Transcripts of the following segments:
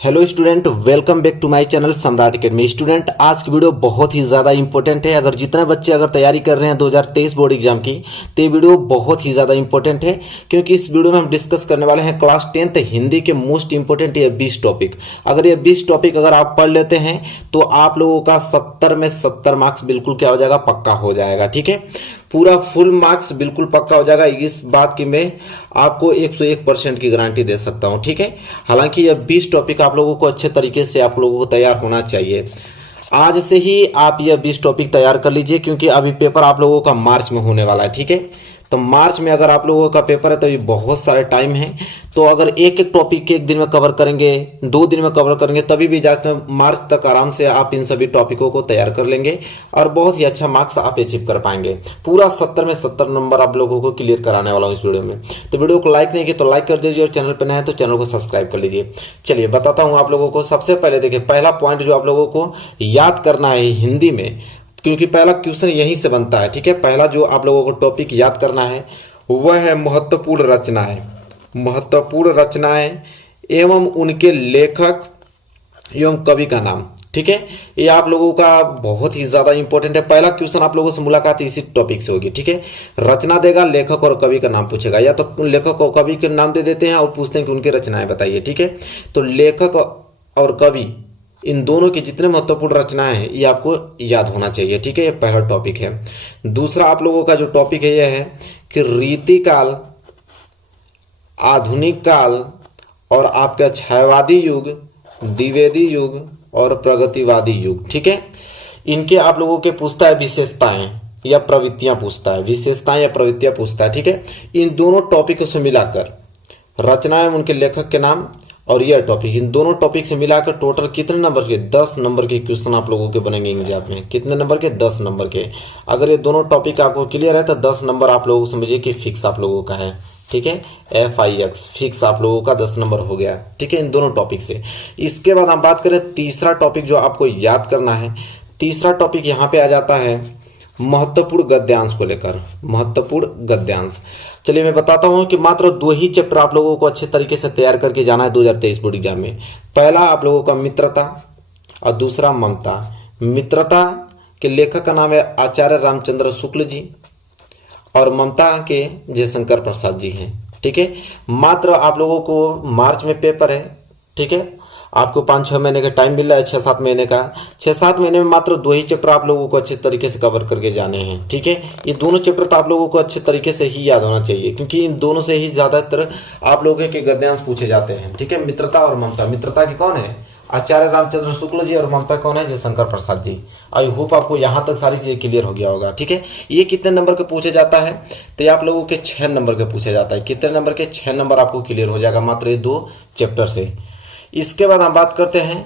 Hello student, welcome back to my channel Samrat academy. Student, आज की video बहुत ही ज़्यादा इंपॉर्टेंट है। अगर जितने बच्चे तैयारी कर रहे हैं 2023 बोर्ड एग्जाम की, तो ये वीडियो बहुत ही ज़्यादा इंपॉर्टेंट है, क्योंकि इस वीडियो में हम डिस्कस करने वाले हैं क्लास 10th हिंदी के मोस्ट इंपॉर्टेंट ये 20 टॉपिक। अगर ये 20 टॉपिक अगर आप पढ़ लेते हैं तो आप लोगों का 70 में 70 मार्क्स बिल्कुल क्या हो जाएगा, पक्का हो जाएगा। ठीक है, पूरा फुल मार्क्स बिल्कुल पक्का हो जाएगा। इस बात की मैं आपको 101% की गारंटी दे सकता हूं। ठीक है, हालांकि यह 20 टॉपिक आप लोगों को अच्छे तरीके से आप लोगों को तैयार होना चाहिए। आज से ही आप यह 20 टॉपिक तैयार कर लीजिए, क्योंकि अभी पेपर आप लोगों का मार्च में होने वाला है। ठीक है, तो मार्च में अगर आप लोगों का पेपर है तो ये बहुत सारे टाइम है। तो अगर एक एक टॉपिक एक दिन में कवर करेंगे, 2 दिन में कवर करेंगे, तभी भी जाते मार्च तक आराम से आप इन सभी टॉपिकों को तैयार कर लेंगे और बहुत ही अच्छा मार्क्स आप अचीव कर पाएंगे। पूरा 70 में 70 नंबर आप लोगों को क्लियर कराने वाला हूँ इस वीडियो में। तो वीडियो को लाइक नहीं किया तो लाइक कर दीजिए, और चैनल पर नया है तो चैनल को सब्सक्राइब कर लीजिए। चलिए बताता हूँ आप लोगों को। सबसे पहले देखिए, पहला पॉइंट जो आप लोगों को याद करना है हिंदी में, क्योंकि पहला क्वेश्चन यहीं से बनता है। ठीक है, पहला जो आप लोगों को टॉपिक याद करना है वह है महत्वपूर्ण रचनाएं। महत्वपूर्ण रचनाएं एवं उनके लेखक एवं कवि का नाम। ठीक है, ये आप लोगों का बहुत ही ज्यादा इंपॉर्टेंट है। पहला क्वेश्चन आप लोगों से मुलाकात इसी टॉपिक से होगी। ठीक है, रचना देगा, लेखक और कवि का नाम पूछेगा, या तो लेखक और कवि के नाम दे देते हैं और पूछते हैं कि उनकी रचनाएं बताइए। ठीक है, तो लेखक और कवि इन दोनों की जितने महत्वपूर्ण रचनाएं हैं ये आपको याद होना चाहिए। ठीक है, ये पहला टॉपिक है। दूसरा आप लोगों का जो टॉपिक है यह है कि रीतिकाल, आधुनिक काल और आपका छायावादी युग, द्विवेदी युग और प्रगतिवादी युग। ठीक है, इनके आप लोगों के पूछता है विशेषताएं या प्रवृत्तियां पूछता है, विशेषताएं या प्रवृत्तियां पूछता है। ठीक है, इन दोनों टॉपिकों से मिलाकर रचनाएं, उनके लेखक के नाम और यह टॉपिक, इन दोनों टॉपिक से मिलाकर टोटल कितने नंबर के, 10 नंबर के क्वेश्चन आप लोगों के बनेंगे एग्जाम में। कितने नंबर के, 10 नंबर के। अगर ये दोनों टॉपिक आपको क्लियर है तो 10 नंबर आप लोगों को समझिए कि फिक्स आप लोगों का है। ठीक है, FIX फिक्स आप लोगों का 10 नंबर हो गया। ठीक है, इन दोनों टॉपिक से। इसके बाद हम बात करें तीसरा टॉपिक जो आपको याद करना है। तीसरा टॉपिक यहाँ पे आ जाता है महत्वपूर्ण गद्यांश को लेकर। महत्वपूर्ण गद्यांश, चलिए मैं बताता हूं कि मात्र 2 ही चैप्टर आप लोगों को अच्छे तरीके से तैयार करके जाना है 2023 बोर्ड एग्जाम में। पहला आप लोगों का मित्रता और दूसरा ममता। मित्रता के लेखक का नाम है आचार्य रामचंद्र शुक्ल जी और ममता के जयशंकर प्रसाद जी हैं। ठीक है, मात्र आप लोगों को मार्च में पेपर है। ठीक है, आपको 5-6 महीने का टाइम मिल रहा है, 6-7 महीने का। 6-7 महीने में मात्र 2 ही चैप्टर आप लोगों को अच्छे तरीके से कवर करके जाने हैं। ठीक है, ये दोनों चैप्टर तो आप लोगों को अच्छे तरीके से ही याद होना चाहिए, क्योंकि इन दोनों से ही ज्यादातर आप लोगों के गद्यांश पूछे जाते हैं। ठीक है, मित्रता और ममता। मित्रता की कौन है, आचार्य रामचंद्र शुक्ल जी, और ममता कौन है, जयशंकर प्रसाद जी। आई होप आपको यहां तक सारी चीजें क्लियर हो गया होगा। ठीक है, ये कितने नंबर के पूछे जाता है, तो ये आप लोगों के 6 नंबर के पूछे जाता है। कितने नंबर के, 6 नंबर आपको क्लियर हो जाएगा मात्र ये 2 चैप्टर से। इसके बाद हम बात करते हैं,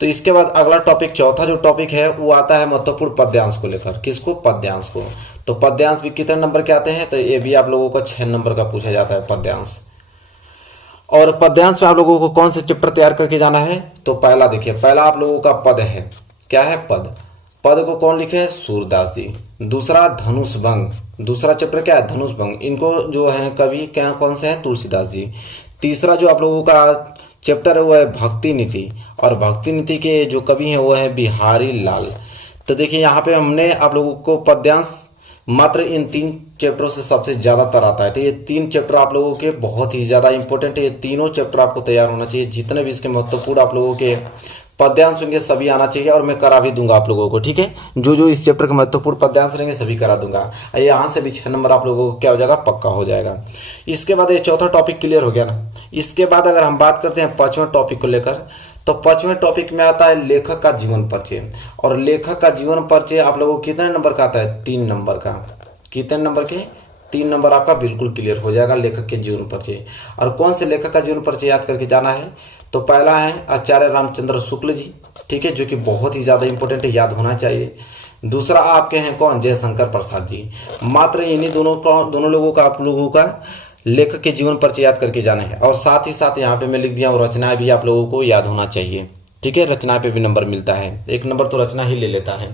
तो इसके बाद अगला टॉपिक, चौथा जो टॉपिक है वो आता है महत्वपूर्ण पद्यांश को लेकर। किसको, पद्यांश को। तो पद्यांश भी कितने नंबर के आते हैं, तो ये भी आप लोगों को 6 नंबर का पूछा जाता है पद्यांश। और पद्यांश में आप लोगों को कौन से चैप्टर तैयार करके जाना है, तो पहला देखिए, पहला आप लोगों का पद है। क्या है, पद। पद को कौन लिखे हैं, सूरदास जी। दूसरा धनुष भंग, दूसरा चैप्टर क्या है, धनुष भंग। इनको जो है कवि क्या, कौन से हैं, तुलसीदास जी। तीसरा जो आप लोगों का चैप्टर है वो है भक्ति नीति, और भक्ति नीति के जो कवि हैं वो है बिहारी लाल। तो देखिए यहाँ पे हमने आप लोगों को पद्यांश मात्र इन 3 चैप्टरों से सबसे ज्यादातर आता है। तो ये 3 चैप्टर आप लोगों के बहुत ही ज्यादा इंपॉर्टेंट है। ये तीनों चैप्टर आपको तैयार होना चाहिए। जितने भी इसके महत्वपूर्ण आप लोगों के पद्यांश होंगे सभी आना चाहिए, और मैं करा भी दूंगा आप लोगों को। ठीक है, जो इस चैप्टर के महत्वपूर्ण पद्यांश रहेंगे सभी करा दूंगा। यहाँ से भी 6 नंबर आप लोगों को क्या हो जाएगा, पक्का हो जाएगा। इसके बाद ये चौथा टॉपिक क्लियर हो गया ना। इसके बाद अगर हम बात करते हैं 5वें टॉपिक को लेकर, तो 5वें टॉपिक में आता है लेखक का जीवन परिचय। और लेखक का जीवन परिचय आप लोगों को कितने नंबर का आता है, 3 नंबर का। कितने नंबर के, 3 नंबर आपका बिल्कुल क्लियर हो जाएगा लेखक के जीवन परिचय। और कौन से लेखक का जीवन परिचय याद करके जाना है, तो पहला है आचार्य रामचंद्र शुक्ल जी। ठीक है, जो कि बहुत ही ज्यादा इंपॉर्टेंट है, याद होना चाहिए। दूसरा आपके हैं कौन, जयशंकर प्रसाद जी। मात्र इन्हीं दोनों लोगों का आप लोगों का लेखक के जीवन परिचय याद करके जाना है। और साथ ही साथ यहाँ पे मैं लिख दिया, और रचनाएं भी आप लोगों को याद होना चाहिए। ठीक है, रचना पे भी नंबर मिलता है, 1 नंबर तो रचना ही ले लेता है।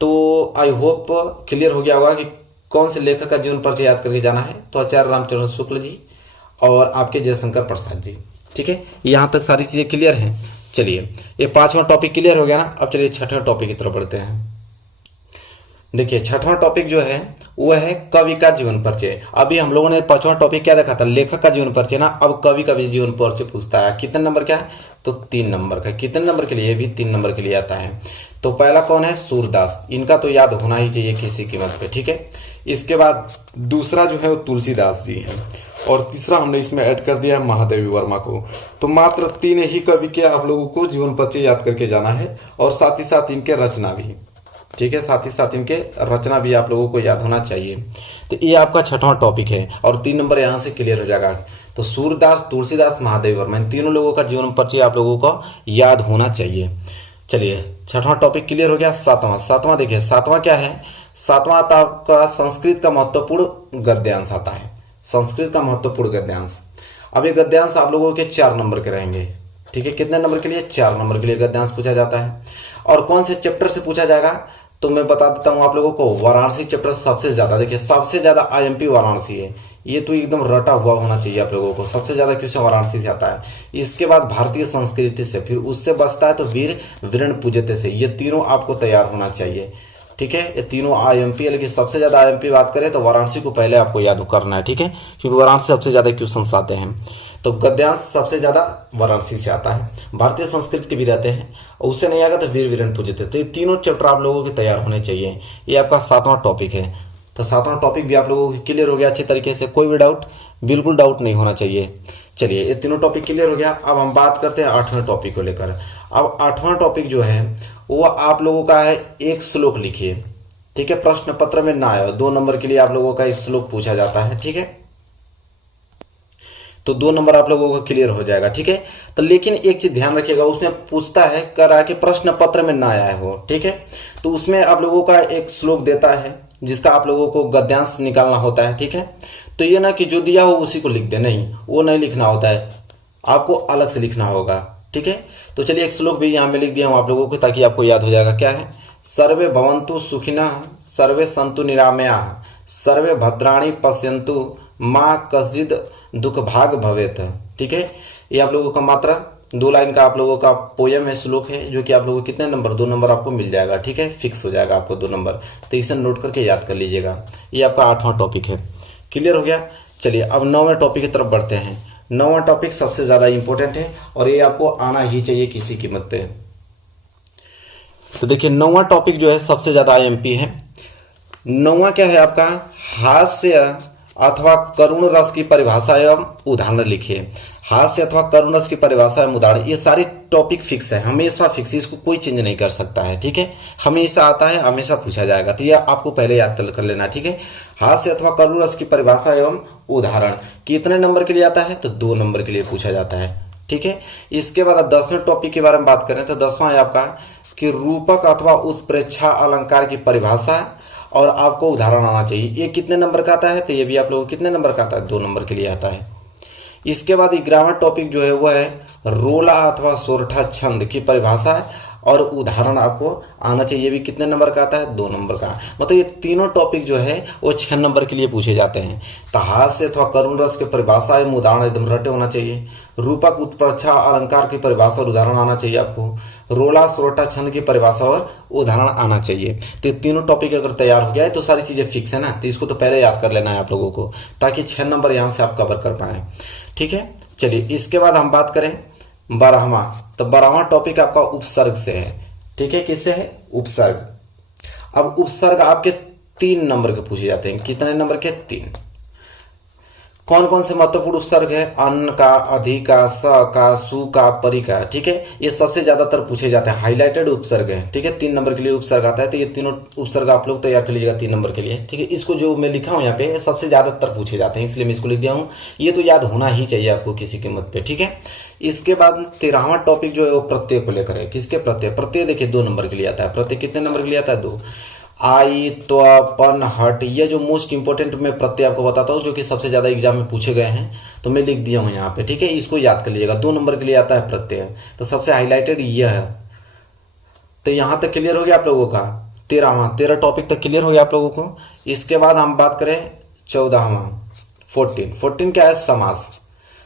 तो आई होप क्लियर हो गया होगा कि कौन से लेखक का जीवन परिचय याद करके जाना है, तो आचार्य रामचंद्र शुक्ल जी और आपके जयशंकर प्रसाद जी। ठीक है, यहाँ तक सारी चीजें क्लियर हैं। चलिए ये 5वां टॉपिक क्लियर हो गया ना। अब चलिए 6वां टॉपिक की तरफ बढ़ते हैं। देखिए 6वां टॉपिक जो है वो है कवि का जीवन परिचय। अभी हम लोगों ने 5वां टॉपिक क्या देखा था, लेखक का जीवन परिचय ना। अब कवि का भी जीवन परिचय पूछता है। कितने नंबर का है, तो 3 नंबर का। कितने नंबर के लिए, भी 3 नंबर के लिए आता है। तो पहला कौन है, सूरदास। इनका तो याद होना ही चाहिए किसी कीमत पे, ठीक है। इसके बाद दूसरा जो है वो तुलसीदास जी है, और तीसरा हमने इसमें ऐड कर दिया है महादेवी वर्मा को। तो मात्र 3 ही कवि के आप लोगों को जीवन परिचय याद करके जाना है, और साथ ही साथ इनके रचना भी, ठीक है, साथ ही साथ इनके रचना भी आप लोगों को याद होना चाहिए। तो ये आपका 6वां टॉपिक है, और 3 नंबर यहाँ से क्लियर हो जाएगा। तो सूरदास, तुलसीदास, महादेव वर्मा, इन तीनों लोगों का जीवन परिचय आप लोगों को याद होना चाहिए। चलिए 6वां टॉपिक क्लियर हो गया। 7वां देखिए, 7वां क्या है, 7वां आता है आपका संस्कृत का महत्वपूर्ण गद्यांश आता है। संस्कृत का महत्वपूर्ण गद्यांश। अब ये गद्यांश आप लोगों के 4 नंबर के रहेंगे, ठीक है। कितने नंबर के लिए, 4 नंबर के लिए गद्यांश पूछा जाता है। और कौन से चैप्टर से पूछा जाएगा, तो मैं बता देता हूं आप लोगों को, वाराणसी चैप्टर सबसे ज्यादा। देखिए सबसे ज्यादा आईएमपी वाराणसी है, ये तो एकदम रटा हुआ होना चाहिए आप लोगों को। सबसे ज्यादा क्वेश्चन वाराणसी से आता है। इसके बाद भारतीय संस्कृति से, फिर उससे बचता है तो वीर वीरण पूजते से। ये तीनों आपको तैयार होना चाहिए, ठीक है। ये तीनों आईएमपी, लेकिन सबसे ज्यादा आईएमपी बात करें तो वाराणसी को पहले आपको याद करना है, ठीक है, क्योंकि वाराणसी सबसे ज्यादा क्वेश्चन आते हैं। तो गद्यांश सबसे ज्यादा वाराणसी से आता है। भारतीय संस्कृति के भी रहते हैं, और उससे नहीं आएगा तो वीर वीरण पूजते। तो ये तीनों चैप्टर आप लोगों के तैयार होने चाहिए। ये आपका 7वां टॉपिक है। तो 7वां टॉपिक भी आप लोगों को क्लियर हो गया अच्छी तरीके से, कोई भी डाउट, बिल्कुल डाउट नहीं होना चाहिए। चलिए ये तीनों टॉपिक क्लियर हो गया। अब हम बात करते हैं 8वें टॉपिक को लेकर। अब 8वां टॉपिक जो है वो आप लोगों का है, एक श्लोक लिखिए, ठीक है। प्रश्न पत्र में ना आए, 2 नंबर के लिए आप लोगों का एक श्लोक पूछा जाता है, ठीक है। तो 2 नंबर आप लोगों को क्लियर हो जाएगा, ठीक है। तो लेकिन एक चीज ध्यान रखिएगा, उसमें पूछता है कर रहा है कि प्रश्न पत्र में ना आया हो, ठीक है। तो उसमें आप लोगों का एक श्लोक देता है जिसका आप लोगों को गद्यांश निकालना होता है, ठीक है। तो ये ना कि जो दिया हो उसी को लिख दे, नहीं, वो नहीं लिखना होता है, आपको अलग से लिखना होगा, ठीक है। तो चलिए एक श्लोक भी यहाँ में लिख दिया हूं आप लोगों को, ताकि आपको याद हो जाएगा। क्या है, सर्वे भवन्तु सुखिनः, सर्वे सन्तु निरामयाः, सर्वे भद्राणि पश्यन्तु, मां कश्चित् दुख भाग भवेत, ठीक है। ये आप लोगों का मात्र 2 लाइन का आप लोगों का पोयम है, श्लोक है, जो कि आप लोगों को कितने नंबर, 2 नंबर आपको मिल जाएगा, ठीक है। फिक्स हो जाएगा आपको 2 नंबर। तो इसे नोट करके याद कर लीजिएगा। ये आपका 8वां टॉपिक है, क्लियर हो गया। चलिए अब 9वें टॉपिक की तरफ बढ़ते हैं। 9वां टॉपिक सबसे ज्यादा इंपॉर्टेंट है, और ये आपको आना ही चाहिए किसी कीमत पे। तो देखिए 9वां टॉपिक जो है सबसे ज्यादा आईएमपी है। 9वां क्या है आपका, हास्य अथवा करुण रस की परिभाषा एवं उदाहरण लिखिए। हास्य अथवा करुण रस की परिभाषा एवं उदाहरण, ये सारी टॉपिक फिक्स है, हमेशा फिक्स है, इसको कोई चेंज नहीं कर सकता है, ठीक है। हमेशा आता है, हमेशा पूछा जाएगा, तो ये आपको पहले याद कर लेना, ठीक है। हास्य अथवा करुण रस की परिभाषा एवं उदाहरण कितने नंबर के लिए आता है, तो 2 नंबर के लिए पूछा जाता है, ठीक है। इसके बाद 10वें टॉपिक के बारे में बात करें तो 10वां है आपका कि रूपक अथवा उत्प्रेक्षा अलंकार की परिभाषा और आपको उदाहरण आना चाहिए। ये कितने नंबर का आता है, तो ये भी आप लोगों को कितने नंबर का आता है, 2 नंबर के लिए आता है। इसके बाद 11वां टॉपिक जो है वो है रोला अथवा सोरठा छंद की परिभाषा और उदाहरण आपको आना चाहिए। ये भी कितने नंबर का आता है, 2 नंबर का। मतलब ये तीनों टॉपिक जो है वो 6 नंबर के लिए पूछे जाते हैं। तो हास्य अथवा करुण रस की परिभाषा एवं उदाहरण एकदम रटे होना चाहिए। रूपक उत्प्रेक्षा अलंकार की परिभाषा और उदाहरण आना चाहिए आपको। रोला सोरठा छंद की परिभाषा और उदाहरण आना चाहिए। तो ये तीनों टॉपिक अगर तैयार हो गया है तो सारी चीजें फिक्स है ना। तो इसको तो पहले याद कर लेना है आप लोगों को, ताकि 6 नंबर यहाँ से आप कवर कर पाए, ठीक है। चलिए इसके बाद हम बात करें 12वां। तो 12वां टॉपिक आपका उपसर्ग से है, ठीक है। किससे है, उपसर्ग। अब उपसर्ग आपके 3 नंबर के पूछे जाते हैं। कितने नंबर के, 3। कौन कौन से महत्वपूर्ण उपसर्ग है, अन्न का, अधि का, स का, सु का, परि का, ठीक है। ये सबसे ज्यादातर पूछे जाते हैं, हाईलाइटेड उपसर्ग है, ठीक है। 3 नंबर के लिए उपसर्ग आता है। तो ये तीनों उपसर्ग आप लोग तैयार कर लीजिएगा 3 नंबर के लिए, ठीक है। इसको जो मैं लिखा हूं यहाँ पे सबसे ज्यादातर पूछे जाते हैं, इसलिए मैं इसको लिख दिया हूं। ये तो याद होना ही चाहिए आपको किसी कीमत पे, ठीक है। इसके बाद 13वां टॉपिक जो है वो प्रत्यय को लेकर है। किसके प्रत्यय, प्रत्यय देखिए 2 नंबर के लिए आता है। प्रत्यय कितने नंबर के लिए आता है, 2। आई, त्व, पन, हट, ये जो मोस्ट इंपोर्टेंट मैं प्रत्यय आपको बताता हूँ, जो कि सबसे ज्यादा एग्जाम में पूछे गए हैं, तो मैं लिख दिया हूँ यहाँ पे, ठीक है। इसको याद कर लीजिएगा, 2 नंबर के लिए आता है प्रत्यय। तो सबसे हाईलाइटेड यह है। तो यहां तक क्लियर हो गया आप लोगों का। 13 टॉपिक तक क्लियर हो गया आप लोगों को। इसके बाद हम बात करें 14वां, 14 क्या है, समास।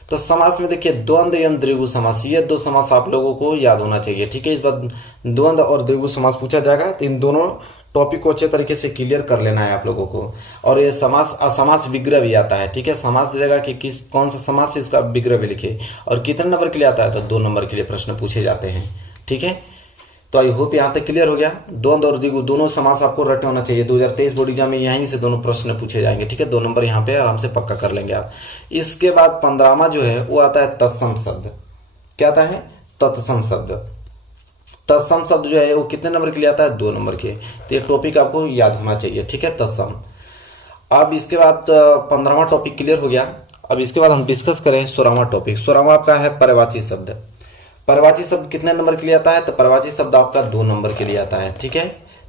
तो समास में देखिए द्वंद्व एवं द्विगु समास, ये दो समास आप लोगों को याद होना चाहिए। ठीक है, इस बार द्वंद्व और द्विगु समास पूछा जाएगा, तो इन दोनों टॉपिक को अच्छे तरीके से क्लियर कर लेना है आप लोगों को। और ये समास असमास विग्रह भी आता है। ठीक है, समास देगा कि किस कौन सा समास है, इसका विग्रह भी लिखे। और कितने नंबर के लिए आता है, तो 2 नंबर के लिए प्रश्न पूछे जाते हैं। ठीक है, तो आई होप यहाँ तक क्लियर हो गया। द्वंद्व और द्विगु दोनों समास आपको रटे होना चाहिए। 2023 बोर्ड एग्जाम में यहीं से दोनों प्रश्न पूछे जाएंगे। ठीक है, 2 नंबर यहाँ पे आराम से पक्का कर लेंगे आप। इसके बाद 15वां जो है वो आता है तत्सम शब्द। क्या आता है, तत्सम शब्द। तत्सम शब्द जो है वो कितने नंबर के लिए आता है, 2 नंबर के। तो ये टॉपिक आपको याद होना चाहिए। ठीक है, तत्सम। अब इसके बाद 15वां टॉपिक क्लियर हो गया। अब इसके बाद हम डिस्कस करें 16वां टॉपिक। 16वां आपका है पर्यायवाची शब्द। पर्यायवाची शब्द कितने नंबर के लिए आता है, तो पर्यायवाची शब्द आपका 2 नंबर के लिए आता है। ठीक है,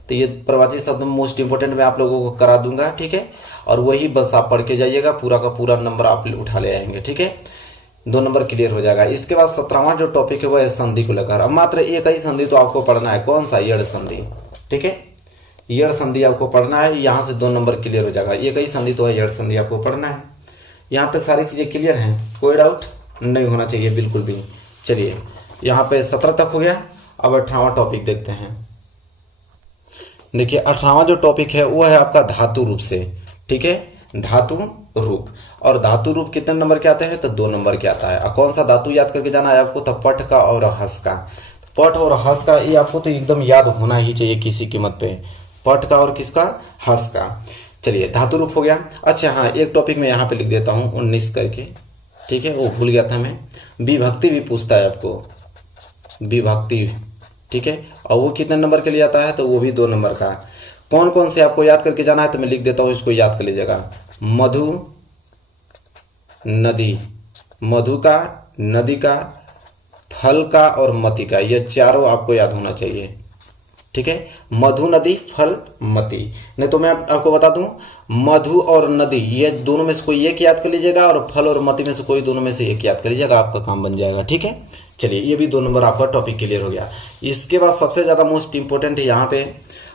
तो ये पर्यायवाची शब्द मोस्ट इंपोर्टेंट मैं आप लोगों को करा दूंगा। ठीक है, और वही बस आप पढ़ के जाइएगा, पूरा का पूरा नंबर आप उठा ले आएंगे। ठीक है, 2 नंबर क्लियर हो जाएगा। इसके बाद 17वां जो टॉपिक है वो है संधि को लेकर। अब मात्र एक ही संधि तो आपको पढ़ना है, कौन सा, यड़ संधि। ठीक है, यड़ संधि आपको पढ़ना है, यहाँ से 2 नंबर क्लियर हो जाएगा। एक ही संधि तो है, यड़ संधि आपको पढ़ना है। यहाँ तक सारी चीजें क्लियर हैं, कोई डाउट नहीं होना चाहिए बिल्कुल भी। चलिए, यहाँ पे 17 तक हो गया। अब 18वां टॉपिक देखते हैं। देखिए 18वां जो टॉपिक है वो है आपका धातु रूप से। ठीक है, धातु रूप। और धातु रूप कितने नंबर के आते हैं, तो 2 नंबर के आता है। और कौन सा धातु याद करके जाना है आपको, तो पट का और हस का। पट और हस का ये आपको तो एकदम याद होना ही चाहिए किसी कीमत पे, पट का और किसका, हस का। चलिए, धातु रूप हो गया। अच्छा हाँ, एक टॉपिक मैं यहाँ पे लिख देता हूँ 19 करके। ठीक है, वो भूल गया था मैं। विभक्ति भी पूछता है आपको, विभक्ति। ठीक है, और वो कितने नंबर के लिए आता है, तो वो भी 2 नंबर का। कौन कौन से आपको याद करके जाना है, तो मैं लिख देता हूं, इसको याद कर लीजिएगा। मधु, नदी, मधु का, नदी का, फल का और मति का, ये चारों आपको याद होना चाहिए। ठीक है, मधु, नदी, फल, मति। नहीं तो मैं आपको बता दूं, मधु और नदी ये दोनों में से कोई एक याद कर लीजिएगा, और फल और मति में से कोई दोनों में से एक याद कर लीजिएगा, आपका काम बन जाएगा। ठीक है, चलिए ये भी 2 नंबर आपका टॉपिक क्लियर हो गया। इसके बाद सबसे ज्यादा मोस्ट इंपोर्टेंट है यहाँ पे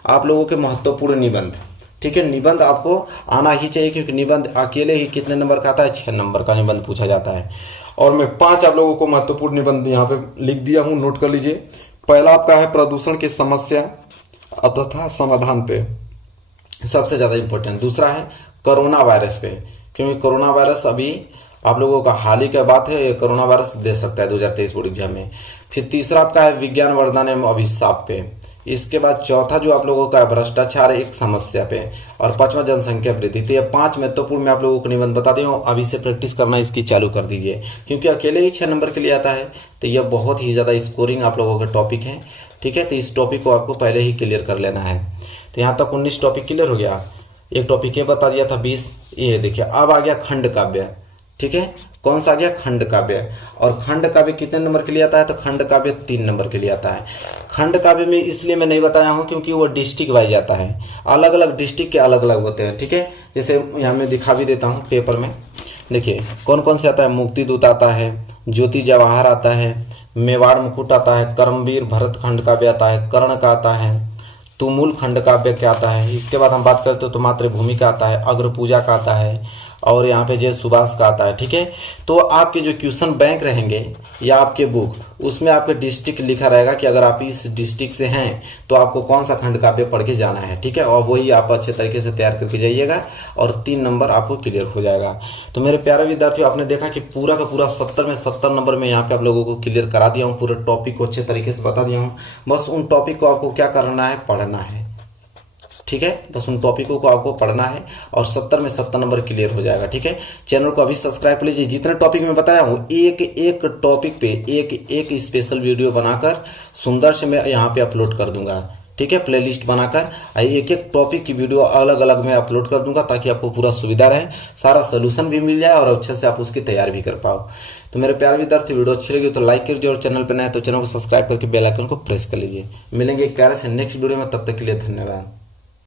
आप लोगों के महत्वपूर्ण निबंध। ठीक है, निबंध आपको आना ही चाहिए, क्योंकि निबंध अकेले ही कितने नंबर का आता है, 6 नंबर का निबंध पूछा जाता है। और मैं 5 आप लोगों को महत्वपूर्ण निबंध यहाँ पे लिख दिया हूँ, नोट कर लीजिए। पहला आपका है प्रदूषण की समस्या तथा समाधान पे, सबसे ज्यादा इंपॉर्टेंट। दूसरा है कोरोना वायरस पे, क्योंकि कोरोना वायरस अभी आप लोगों का हाल ही का बात है, ये कोरोना वायरस दे सकता है 2023 बोर्ड एग्जाम में। फिर तीसरा आपका है विज्ञान वरदान एवं अभिशाप पे। इसके बाद चौथा जो आप लोगों का भ्रष्टाचार एक समस्या पे, और 5वां जनसंख्या वृद्धि। तो ये 5 महत्वपूर्ण मैं आप लोगों को निबंध बता दिया हूँ। अभी से प्रैक्टिस करना इसकी चालू कर दीजिए, क्योंकि अकेले ही 6 नंबर के लिए आता है, तो यह बहुत ही ज्यादा स्कोरिंग आप लोगों का टॉपिक है। ठीक है, तो इस टॉपिक को आपको पहले ही क्लियर कर लेना है। तो यहाँ तक 19 टॉपिक क्लियर हो गया। एक टॉपिक ये बता दिया था 20, ये देखिए अब आ गया खंड काव्य। ठीक है, कौन सा आ गया, खंड काव्य। और खंड काव्य कितने नंबर के लिए आता है, तो खंड काव्य 3 नंबर के लिए आता है। खंड काव्य में इसलिए मैं नहीं बताया हूं क्योंकि वो डिस्ट्रिक्ट वाइज आता है, अलग अलग डिस्ट्रिक्ट के अलग अलग होते हैं। ठीक है, जैसे यहाँ मैं दिखा भी देता हूँ पेपर में। देखिए कौन कौन से आता है, मुक्ति दूत आता है, ज्योति जवाहर आता है, मेवाड़ मुकुट आता है, कर्मवीर भरत खंड काव्य आता है, कर्ण का आता है, तुमुल खंड काव्य क्या आता है। इसके बाद हम बात करते हो तो मातृभूमि का आता है, अग्र पूजा का आता है, और यहाँ पे जय सुभाष का आता है। ठीक है, तो आपके जो क्वेश्चन बैंक रहेंगे या आपके बुक, उसमें आपके डिस्ट्रिक्ट लिखा रहेगा कि अगर आप इस डिस्ट्रिक्ट से हैं तो आपको कौन सा खंड काव्य पढ़ के जाना है। ठीक है, और वही आप अच्छे तरीके से तैयार करके जाइएगा, और 3 नंबर आपको क्लियर हो जाएगा। तो मेरे प्यारे विद्यार्थियों, आपने देखा कि पूरा का पूरा 70 में 70 नंबर में यहाँ पे आप लोगों को क्लियर करा दिया हूँ, पूरे टॉपिक को अच्छे तरीके से बता दिया हूँ। बस उन टॉपिक को आपको क्या करना है, पढ़ना है। ठीक है, बस उन टॉपिकों को आपको पढ़ना है और 70 में 70 नंबर क्लियर हो जाएगा। ठीक है, चैनल को अभी सब्सक्राइब कर लीजिए। जितने टॉपिक मैं बताया हूँ, एक एक टॉपिक पे एक स्पेशल वीडियो बनाकर सुंदर से मैं यहाँ पे अपलोड कर दूंगा। ठीक है, प्लेलिस्ट बनाकर एक एक टॉपिक की वीडियो अलग अलग मैं अपलोड कर दूंगा, ताकि आपको पूरा सुविधा रहे, सारा सोल्यूशन भी मिल जाए और अच्छे से आप उसकी तैयारी भी कर पाओ। तो मेरे प्यारे विद्यार्थी, वीडियो अच्छी लगी तो लाइक कर दीजिए, और चैनल पर नए तो चैनल को सब्सक्राइब करके बेल आइकन को प्रेस कर लीजिए। मिलेंगे एक प्यारे से नेक्स्ट वीडियो में, तब तक के लिए धन्यवाद।